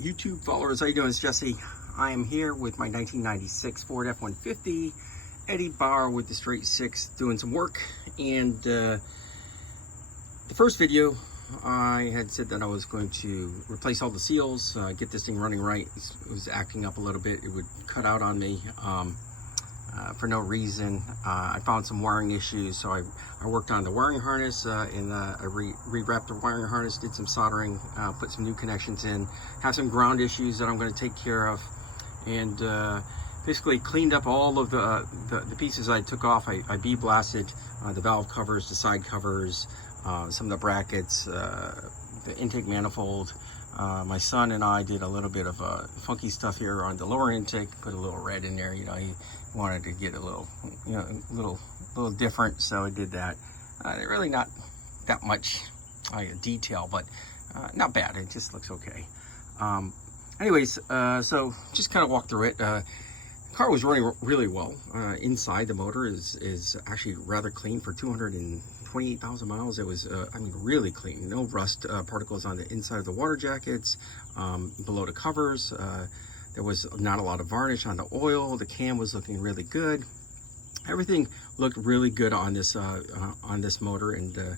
YouTube followers, how you doing? It's Jesse. I am here with my 1996 Ford F-150 Eddie Bauer with the straight six doing some work. And the first video I had said that I was going to replace all the seals, get this thing running right. It was acting up a little bit. It would cut out on me for no reason. I found some wiring issues, so I worked on the wiring harness and I re-wrapped the wiring harness, did some soldering, put some new connections in, have some ground issues that I'm going to take care of, and basically cleaned up all of the pieces I took off. I blasted the valve covers, the side covers, some of the brackets, the intake manifold. My son and I did a little bit of funky stuff here on the lower intake, put a little red in there. You know, he wanted to get a little, you know, a little different, so I did that. Really not that much detail, but not bad. It just looks okay. Anyways, so just kind of walk through it. The car was running really well. Inside, the motor is actually rather clean for 228,000 miles. It was, I mean, really clean. No rust particles on the inside of the water jackets, below the covers. There was not a lot of varnish on the oil. The cam was looking really good. Everything looked really good on this motor, and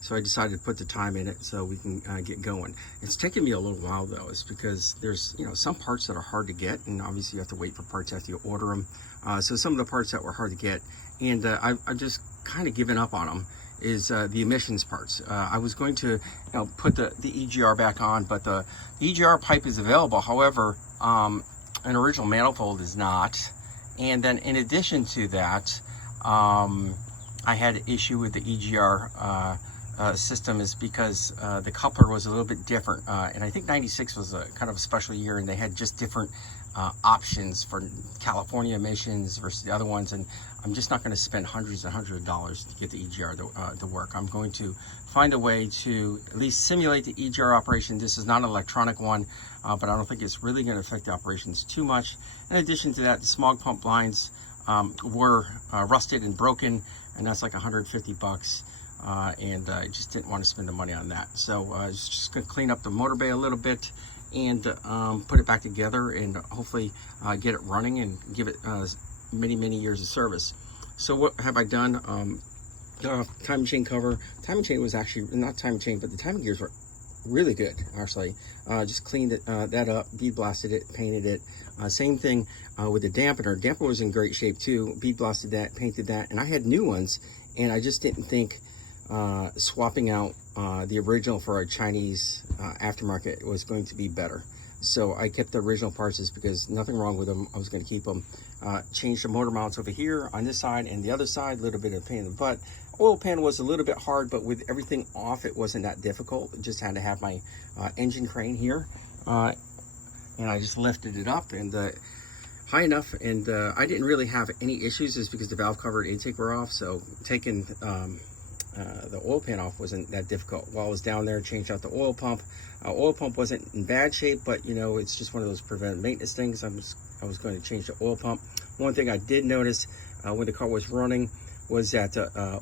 so I decided to put the time in it so we can get going. It's taken me a little while though. It's because there's, you know, some parts that are hard to get, and obviously you have to wait for parts after you order them. So some of the parts that were hard to get, and I've just kind of given up on them, is the emissions parts. I was going to, you know, put the EGR back on, but the EGR pipe is available. However, an original manifold is not. And then in addition to that, I had an issue with the EGR system, is because the coupler was a little bit different. And I think 96 was a kind of a special year, and they had just different options for California emissions versus the other ones. And I'm just not going to spend hundreds and hundreds of dollars to get the EGR to work. I'm going to find a way to at least simulate the EGR operation. This is not an electronic one, but I don't think it's really going to affect the operations too much. In addition to that, the smog pump lines were rusted and broken, and that's like 150 bucks. And I just didn't want to spend the money on that. So I was just going to clean up the motor bay a little bit and put it back together, and hopefully get it running and give it many years of service. So what have I done? Timing chain cover. Timing chain was actually not timing chain, but the timing gears were really good, actually. Just cleaned that up, bead blasted it, painted it. Same thing with the dampener. Dampener was in great shape too. Bead blasted that, painted that, and I had new ones, and I just didn't think swapping out the original for a Chinese aftermarket was going to be better. So I kept the original parts, just because nothing wrong with them. I was going to keep them. Changed the motor mounts over here on this side and the other side. A little bit of pain in the butt. Oil pan was a little bit hard, but with everything off, it wasn't that difficult. I just had to have my engine crane here, and I just lifted it up and high enough, and I didn't really have any issues, is because the valve cover and intake were off. So taking the oil pan off wasn't that difficult. While I was down there, changed out the oil pump. Oil pump wasn't in bad shape, but you know, it's just one of those preventive maintenance things. I was going to change the oil pump. One thing I did notice when the car was running was that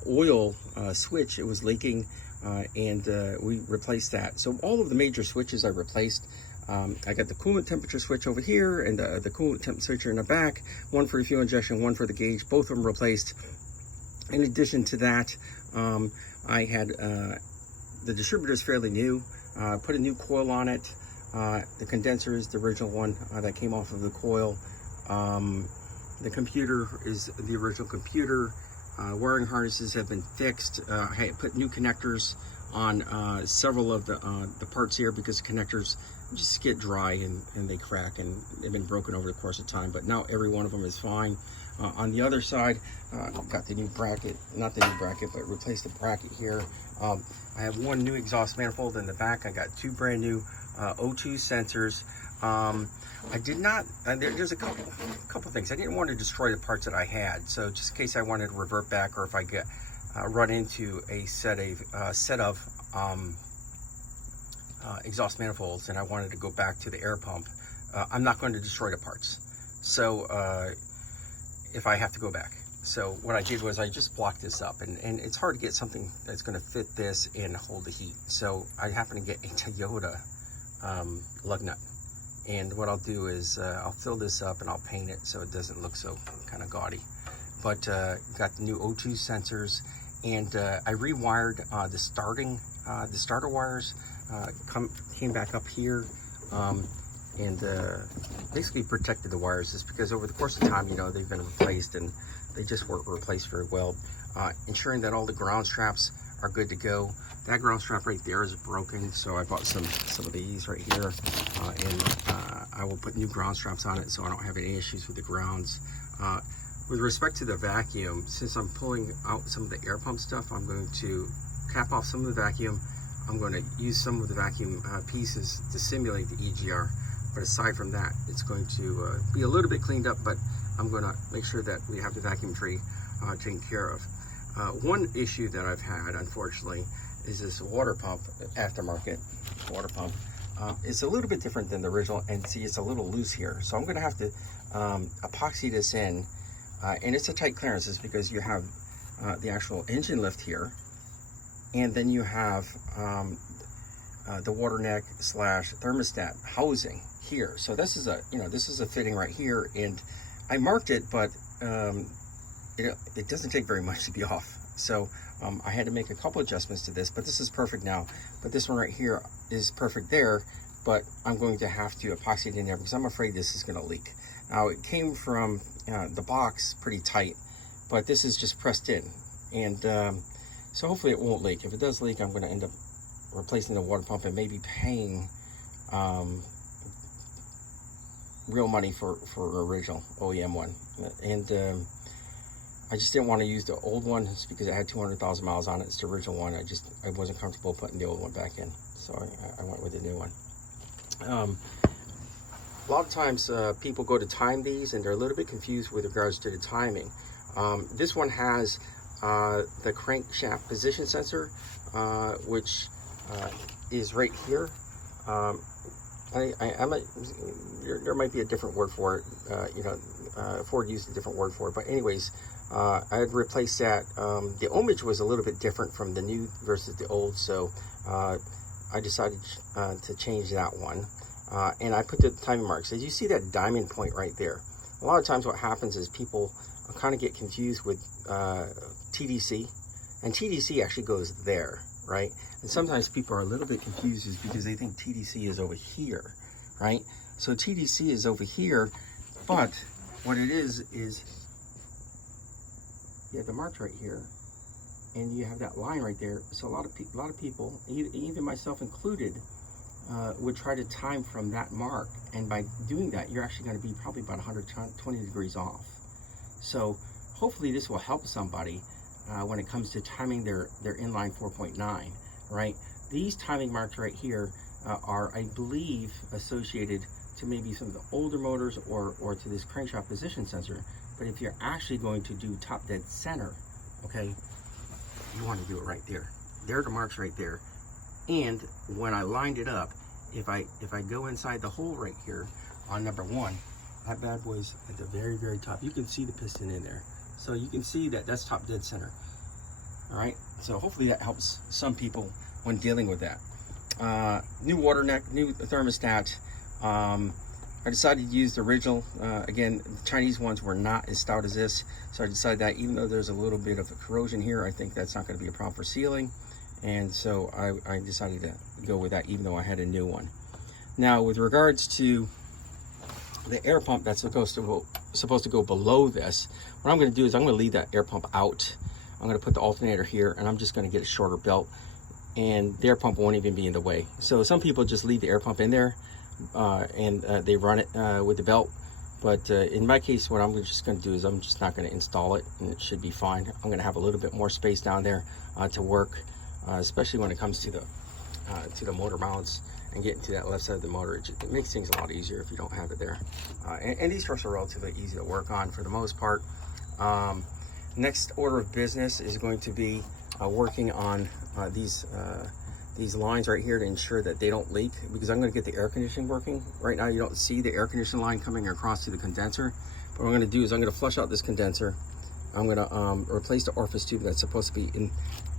oil switch, it was leaking, and we replaced that. So all of the major switches I replaced. I got the coolant temperature switch over here, and the coolant temp switcher in the back. One for fuel injection, one for the gauge. Both of them replaced. In addition to that, I had the distributor is fairly new. Put a new coil on it. The condenser is the original one that came off of the coil. The computer is the original computer. Wiring harnesses have been fixed. I put new connectors on several of the parts here, because the connectors just get dry and they crack, and they've been broken over the course of time, but now every one of them is fine. On the other side, got the new bracket, not the new bracket, but replaced the bracket here. I have one new exhaust manifold in the back. I got two brand new O2 sensors. I did not, there's a couple things. I didn't want to destroy the parts that I had, so just in case I wanted to revert back, or if I get run into a set of exhaust manifolds and I wanted to go back to the air pump, I'm not going to destroy the parts. So if I have to go back. So what I did was I just blocked this up, and it's hard to get something that's going to fit this and hold the heat. So I happened to get a Toyota lug nut. And what I'll do is I'll fill this up and I'll paint it so it doesn't look so kind of gaudy. But got the new O2 sensors, and I rewired the starter wires. Came back up here and basically protected the wires, just because over the course of time, you know, they've been replaced and they just weren't replaced very well. Ensuring that all the ground straps are good to go. That ground strap right there is broken, so I bought some of these right here, and I will put new ground straps on it so I don't have any issues with the grounds. With respect to the vacuum, since I'm pulling out some of the air pump stuff, I'm going to cap off some of the vacuum. I'm going to use some of the vacuum pieces to simulate the EGR. But aside from that, it's going to be a little bit cleaned up, but I'm going to make sure that we have the vacuum tree taken care of. One issue that I've had, unfortunately, is this water pump, aftermarket water pump. It's a little bit different than the original, and see, it's a little loose here. So I'm going to have to epoxy this in, and it's a tight clearance. It's because you have the actual engine lift here, and then you have the water neck / thermostat housing here. So this is a fitting right here, and I marked it, but it doesn't take very much to be off. So I had to make a couple adjustments to this, but this is perfect now. But this one right here is perfect there, but I'm going to have to epoxy it in there because I'm afraid this is going to leak. Now, it came from the box pretty tight, but this is just pressed in, and so hopefully it won't leak. If it does leak, I'm going to end up replacing the water pump and maybe paying real money for original OEM one. And I just didn't want to use the old one just because it had 200,000 miles on it. It's the original one. I wasn't comfortable putting the old one back in, so I went with the new one. A lot of times people go to time these and they're a little bit confused with regards to the timing. This one has the crankshaft position sensor, which is right here. There might be a different word for it. Ford used a different word for it, but anyways, I had replaced that. The ohmage was a little bit different from the new versus the old, so I decided to change that one. And I put the timing marks. As you see that diamond point right there, a lot of times what happens is people kind of get confused with TDC, and TDC actually goes there, right? And sometimes people are a little bit confused is because they think TDC is over here, right? So TDC is over here, but what it is you have the marks right here, and you have that line right there. So a lot of people, even myself included, would try to time from that mark, and by doing that, you're actually going to be probably about 120 degrees off. So hopefully this will help somebody when it comes to timing their inline 4.9, right? These timing marks right here are, I believe, associated to maybe some of the older motors or to this crankshaft position sensor. But if you're actually going to do top dead center, okay, you want to do it right there. There are the marks right there. And when I lined it up, if I go inside the hole right here on number 1, that bad boy's at the very, very top. You can see the piston in there. So you can see that that's top dead center. All right, so hopefully that helps some people when dealing with that. New water neck, new thermostat. I decided to use the original. Again, the Chinese ones were not as stout as this, so I decided that even though there's a little bit of a corrosion here, I think that's not going to be a problem for sealing. And so I decided to go with that, even though I had a new one. Now, with regards to the air pump that's supposed to go below this, what I'm going to do is I'm going to leave that air pump out. I'm going to put the alternator here, and I'm just going to get a shorter belt, and the air pump won't even be in the way. So some people just leave the air pump in there, and they run it with the belt. But in my case, what I'm just going to do is I'm just not going to install it, and it should be fine. I'm going to have a little bit more space down there to work, especially when it comes to the motor mounts and getting to that left side of the motor. It makes things a lot easier if you don't have it there. And these trucks are relatively easy to work on for the most part. Next order of business is going to be working on these lines right here to ensure that they don't leak, because I'm going to get the air conditioning working. Right now you don't see the air conditioning line coming across to the condenser, but what I'm going to do is I'm going to flush out this condenser. I'm going to replace the orifice tube that's supposed to be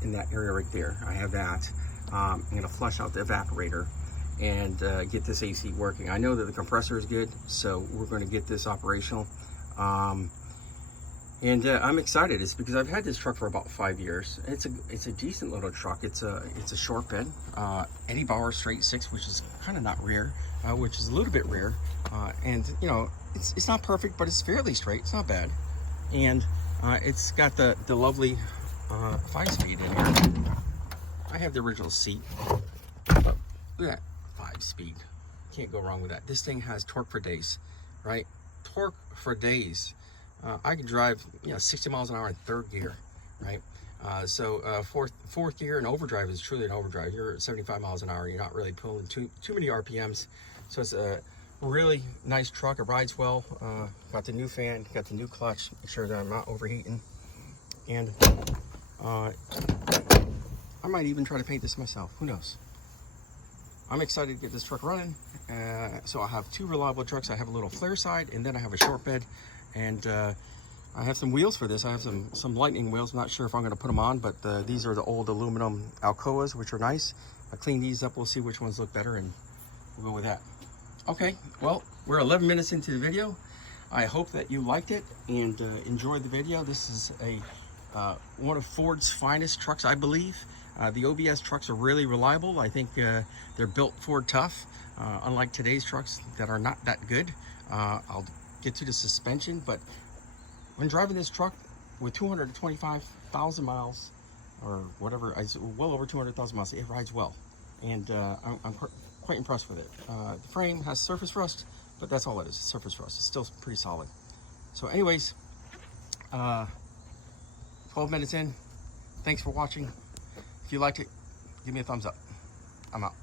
in that area right there. I have that. I'm going to flush out the evaporator, and get this AC working. I know that the compressor is good, so we're going to get this operational. And I'm excited. It's because I've had this truck for about 5 years. It's a decent little truck. It's a short bed, Eddie Bauer straight six, which is kind of not rare, which is a little bit rare. And you know, it's not perfect, but it's fairly straight. It's not bad, and it's got the lovely 5-speed in here. I have the original seat, but look at that 5-speed. Can't go wrong with that. This thing has torque for days, right? Torque for days. I can drive, you know, 60 miles an hour in third gear, right? Fourth gear and overdrive is truly an overdrive. You're at 75 miles an hour. You're not really pulling too many RPMs. So it's a really nice truck. It rides well. Got the new fan, got the new clutch. Make sure that I'm not overheating. And I might even try to paint this myself. Who knows? I'm excited to get this truck running. So I have 2 reliable trucks. I have a little flare side, and then I have a short bed. And I have some wheels for this. I have some lightning wheels. I'm not sure if I'm going to put them on, but these are the old aluminum Alcoas, which are nice. I clean these up. We'll see which ones look better, and we'll go with that. Okay, well, we're 11 minutes into the video. I hope that you liked it and enjoyed the video. This is one of Ford's finest trucks, I believe. The OBS trucks are really reliable. I think they're built Ford tough, unlike today's trucks that are not that good. I'll get to the suspension, but when driving this truck with 225,000 miles or whatever, well over 200,000 miles, it rides well, and I'm quite impressed with it. The frame has surface rust, but that's all it is, surface rust. It's still pretty solid. So anyways, 12 minutes in. Thanks for watching. If you liked it, give me a thumbs up. I'm out.